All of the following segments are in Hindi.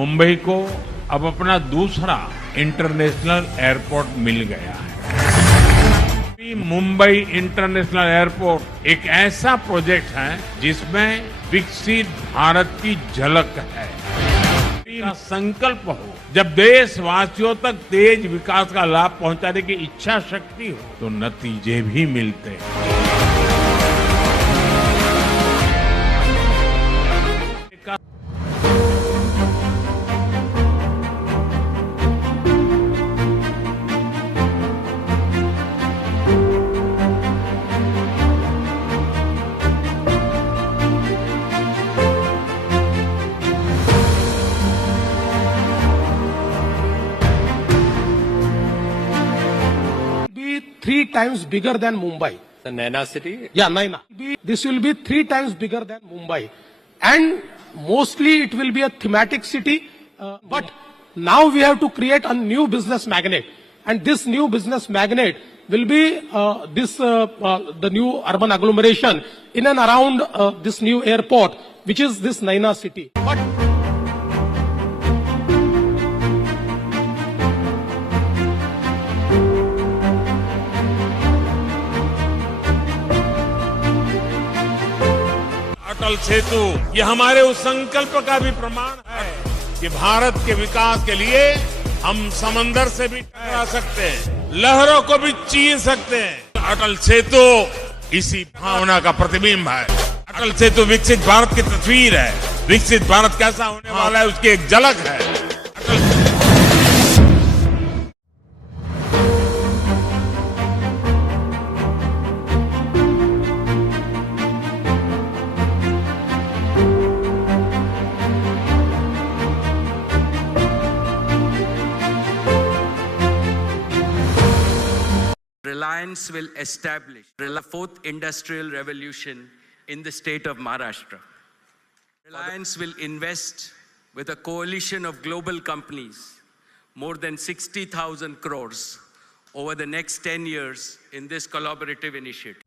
मुंबई को अब अपना दूसरा इंटरनेशनल एयरपोर्ट मिल गया है। मुंबई इंटरनेशनल एयरपोर्ट एक ऐसा प्रोजेक्ट है जिसमें विकसित भारत की झलक है। का संकल्प हो, जब देशवासियों तक तेज विकास का लाभ पहुंचाने की इच्छा शक्ति हो तो नतीजे भी मिलते हैं। Three times bigger than Mumbai. The Naina city? Yeah, Naina. This will be 3 times bigger than Mumbai. And mostly it will be a thematic city. But now we have to create a new business magnet. And this new business magnet will be the new urban agglomeration in and around this new airport, which is this Naina city. But Atal Setu ये हमारे उस संकल्प का भी प्रमाण है कि भारत के विकास के लिए हम समंदर से भी टकरा सकते हैं, लहरों को भी चीर सकते हैं। अटल सेतु इसी भावना का प्रतिबिंब है। अटल सेतु विकसित भारत की तस्वीर है। विकसित भारत कैसा होने वाला है उसकी एक झलक है। Reliance will establish the fourth industrial revolution in the state of Maharashtra. Reliance will invest with a coalition of global companies more than 60,000 crores over the next 10 years in this collaborative initiative.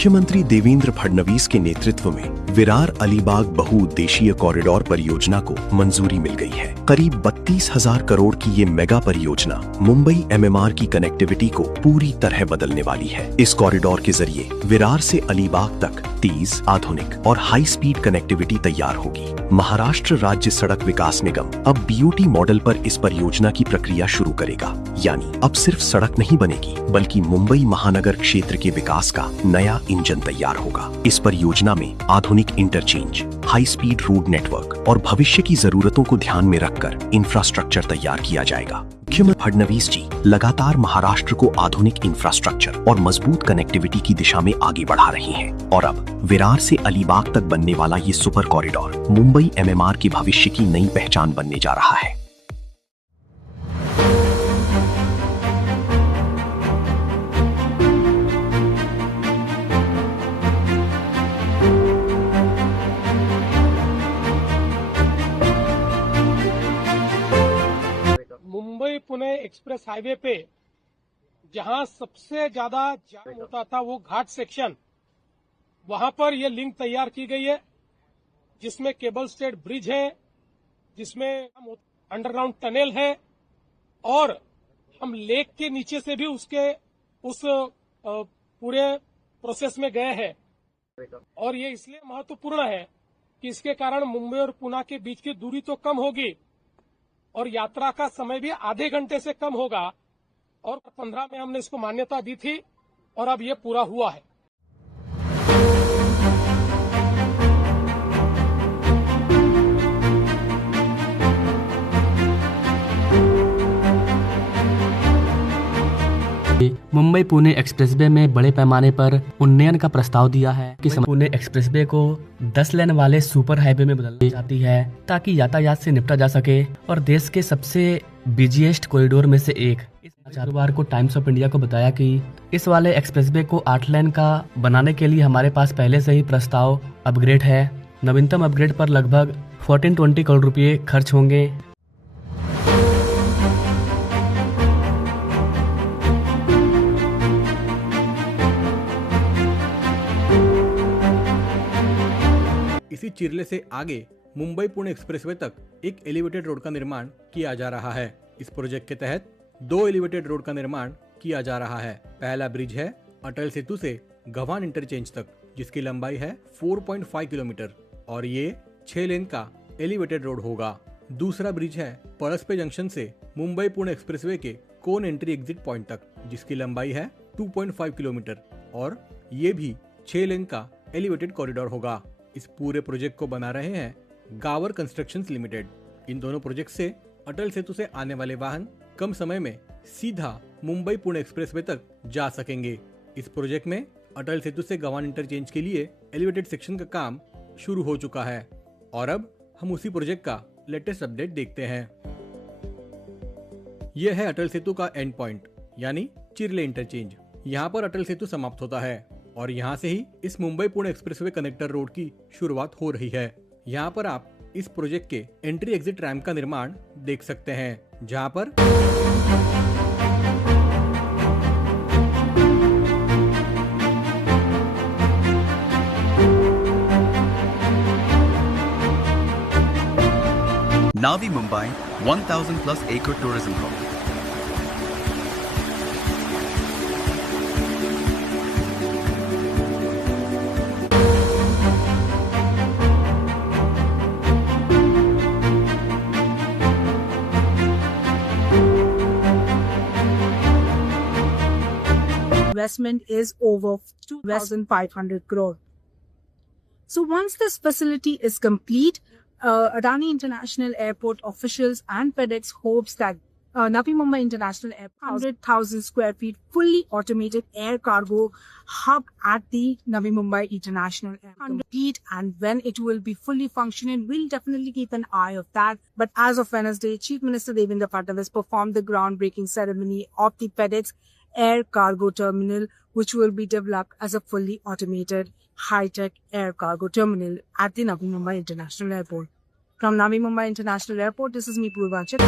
मुख्यमंत्री देवेंद्र फडणवीस के नेतृत्व में विरार अलीबाग बहुउद्देशीय कॉरिडोर परियोजना को मंजूरी मिल गई है। करीब 32,000 करोड़ की ये मेगा परियोजना मुंबई एमएमआर की कनेक्टिविटी को पूरी तरह बदलने वाली है। इस कॉरिडोर के जरिए विरार से अलीबाग तक तेज, आधुनिक और हाई स्पीड कनेक्टिविटी तैयार होगी। महाराष्ट्र राज्य सड़क विकास निगम अब बीओटी मॉडल पर इस परियोजना की प्रक्रिया शुरू करेगा। यानी अब सिर्फ सड़क नहीं बनेगी बल्कि मुंबई महानगर क्षेत्र के विकास का नया इंजन तैयार होगा। इस परियोजना में आधुनिक interchange, high speed road network और भविष्य की जरूरतों को ध्यान में रखकर इंफ्रास्ट्रक्चर तैयार किया जाएगा। मुख्यमंत्री फडणवीस जी लगातार महाराष्ट्र को आधुनिक इंफ्रास्ट्रक्चर और मजबूत कनेक्टिविटी की दिशा में आगे बढ़ा रहे हैं और अब विरार से अलीबाग तक बनने वाला ये सुपर कॉरिडोर मुंबई एमएमआर के भविष्य की नई पहचान बनने जा रहा है। मुंबई पुणे एक्सप्रेस हाईवे पे जहां सबसे ज्यादा जाम होता था वो घाट सेक्शन, वहां पर ये लिंक तैयार की गई है जिसमें केबल स्टेड ब्रिज है, जिसमें अंडरग्राउंड टनल है और हम लेक के नीचे से भी उस पूरे प्रोसेस में गए हैं। और ये इसलिए महत्वपूर्ण है कि इसके कारण मुंबई और पुणे के बीच की दूरी तो कम होगी और यात्रा का समय भी आधे घंटे से कम होगा। और 15 में हमने इसको मान्यता दी थी और अब ये पूरा हुआ है। मुंबई पुणे एक्सप्रेसवे में बड़े पैमाने पर उन्नयन का प्रस्ताव दिया है कि पुणे एक्सप्रेसवे को 10 लेन वाले सुपर हाईवे में बदल दी जाती है ताकि यातायात से निपटा जा सके और देश के सबसे बिजीएस्ट कॉरिडोर में से एक। चारुवार को टाइम्स ऑफ इंडिया को बताया कि इस वाले एक्सप्रेसवे को 8 लेन का बनाने के लिए हमारे पास पहले से ही प्रस्ताव अपग्रेड है। नवीनतम अपग्रेड पर लगभग 1420 करोड़ रुपए खर्च होंगे। इसी चिरले से आगे मुंबई पुणे एक्सप्रेसवे तक एक एलिवेटेड रोड का निर्माण किया जा रहा है। इस प्रोजेक्ट के तहत 2 एलिवेटेड रोड का निर्माण किया जा रहा है। पहला ब्रिज है अटल सेतु से गवान इंटरचेंज तक, जिसकी लंबाई है 4.5 किलोमीटर और ये 6 लेन का एलिवेटेड रोड होगा। दूसरा ब्रिज है पळसपे जंक्शन से मुंबई पुणे एक्सप्रेसवे के कोन एंट्री एग्जिट पॉइंट तक, जिसकी लंबाई है 2.5 किलोमीटर और ये भी 6 लेन का एलिवेटेड कॉरिडोर होगा। इस पूरे प्रोजेक्ट को बना रहे हैं गावर कंस्ट्रक्शंस लिमिटेड। इन दोनों प्रोजेक्ट से अटल सेतु से आने वाले वाहन कम समय में सीधा मुंबई पुणे एक्सप्रेसवे तक जा सकेंगे। इस प्रोजेक्ट में अटल सेतु से गवान इंटरचेंज के लिए एलिवेटेड सेक्शन का काम शुरू हो चुका है और अब हम उसी प्रोजेक्ट का लेटेस्ट अपडेट देखते हैं। यह है अटल सेतु का एंड पॉइंट यानी चिरले इंटरचेंज। यहाँ पर अटल सेतु समाप्त होता है और यहाँ से ही इस Mumbai Pune expressway connector road की शुरुआत हो रही है। यहाँ पर आप इस प्रोजेक्ट के एंट्री एग्जिट रैंप का निर्माण देख सकते हैं, जहाँ पर Navi Mumbai 1000 plus acre tourism hub. Investment is over 2,500 crore. So once this facility is complete, Adani International Airport officials and FedEx hopes that Navi Mumbai International Airport, 100,000 square feet, fully automated air cargo hub at the Navi Mumbai International Airport complete, and when it will be fully functioning, we'll definitely keep an eye of that. But as of Wednesday, Chief Minister Devendra Fadnavis performed the groundbreaking ceremony of the FedEx Air Cargo Terminal, which will be developed as a fully automated high-tech air cargo terminal at the Navi Mumbai International Airport. From Navi Mumbai International Airport, this is me, Purvanchal.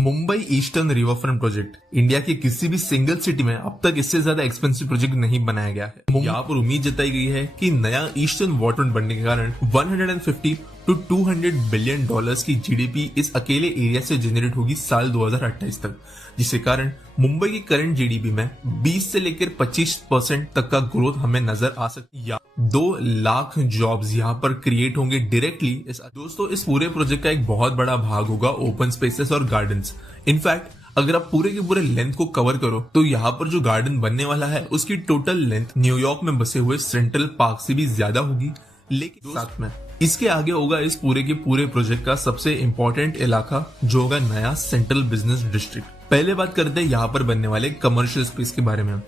Mumbai eastern riverfront project India की किसी भी सिंगल सिटी में अब तक इससे ज्यादा एक्सपेंसिव प्रोजेक्ट नहीं बनाया गया है। यहाँ पर उम्मीद जताई गई है कि नया ईस्टर्न वाटरफ्रंट बनने के कारण 150 to 200 बिलियन डॉलर्स की जीडीपी इस अकेले एरिया से जनरेट होगी साल 2028 तक, जिसके कारण मुंबई की करंट जीडीपी में 20 से लेकर 25% तक का ग्रोथ हमें नजर आ सकती है। 2 लाख जॉब्स यहाँ पर क्रिएट होंगे डायरेक्टली। दोस्तों, इस पूरे प्रोजेक्ट का एक बहुत बड़ा भाग होगा ओपन स्पेसेस और गार्डन्स। इनफैक्ट अगर आप पूरे के पूरे लेंथ को कवर करो तो यहाँ पर जो गार्डन बनने वाला है उसकी टोटल लेंथ न्यूयॉर्क में बसे हुए सेंट्रल पार्क से भी ज्यादा होगी। लेकिन साथ में इसके आगे होगा इस पूरे के पूरे प्रोजेक्ट का सबसे इंपॉर्टेंट इलाका, जो होगा नया सेंट्रल बिजनेस डिस्ट्रिक्ट। पहले बात करते हैं यहाँ पर बनने वाले कमर्शियल स्पेस के बारे में।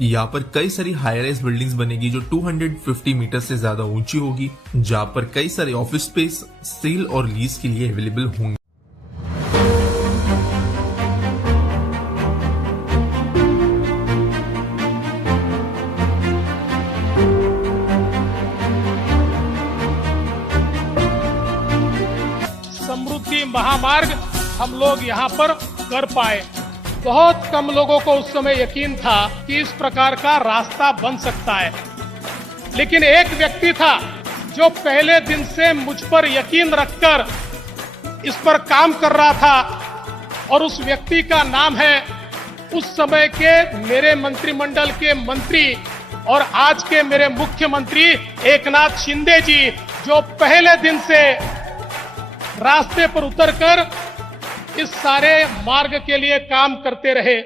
यहाँ पर कई सारी हाई राइज बिल्डिंग्स बनेगी जो 250 मीटर से ज्यादा ऊंची होगी, जहाँ पर कई सारे ऑफिस स्पेस सेल और लीज के लिए अवेलेबल होंगे। समृद्धि महामार्ग हम लोग यहाँ पर कर पाए। बहुत कम लोगों को उस समय यकीन था कि इस प्रकार का रास्ता बन सकता है, लेकिन एक व्यक्ति था जो पहले दिन से मुझ पर यकीन रखकर इस पर काम कर रहा था, और उस व्यक्ति का नाम है उस समय के मेरे मंत्रिमंडल के मंत्री और आज के मेरे मुख्यमंत्री एकनाथ शिंदे जी, जो पहले दिन से रास्ते पर उतरकर इस सारे मार्ग के लिए काम करते रहे।